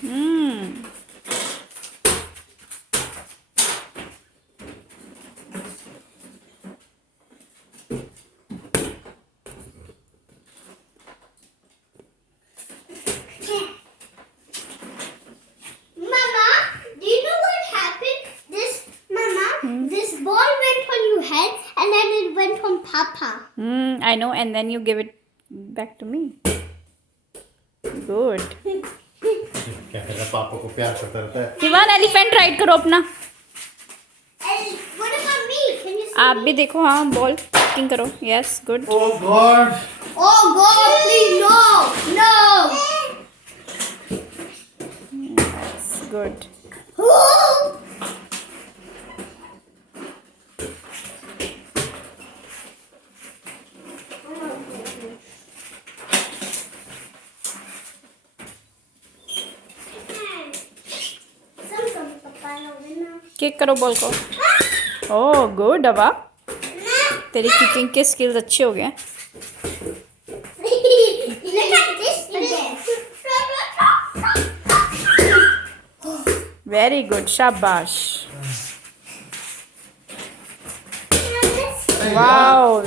Hmm. Mama, do you know what happened? This ball went on your head and then it went on Papa. I know, and then you give it back to me. Good. क्या कहता है पापा को प्यार करता रहता है Shivan elephant ride करो अपना. And what about me? Can you see आप me? भी देखो. हाँ, बॉल किकिंग करो. Yes, good. Oh God Oh God, please no, no. Good. Kick करो बॉल को. Oh good. अबा तेरी किकिंग के स्किल्स अच्छे हो गए. Look at this again. Very good. शाबाश. वाओ.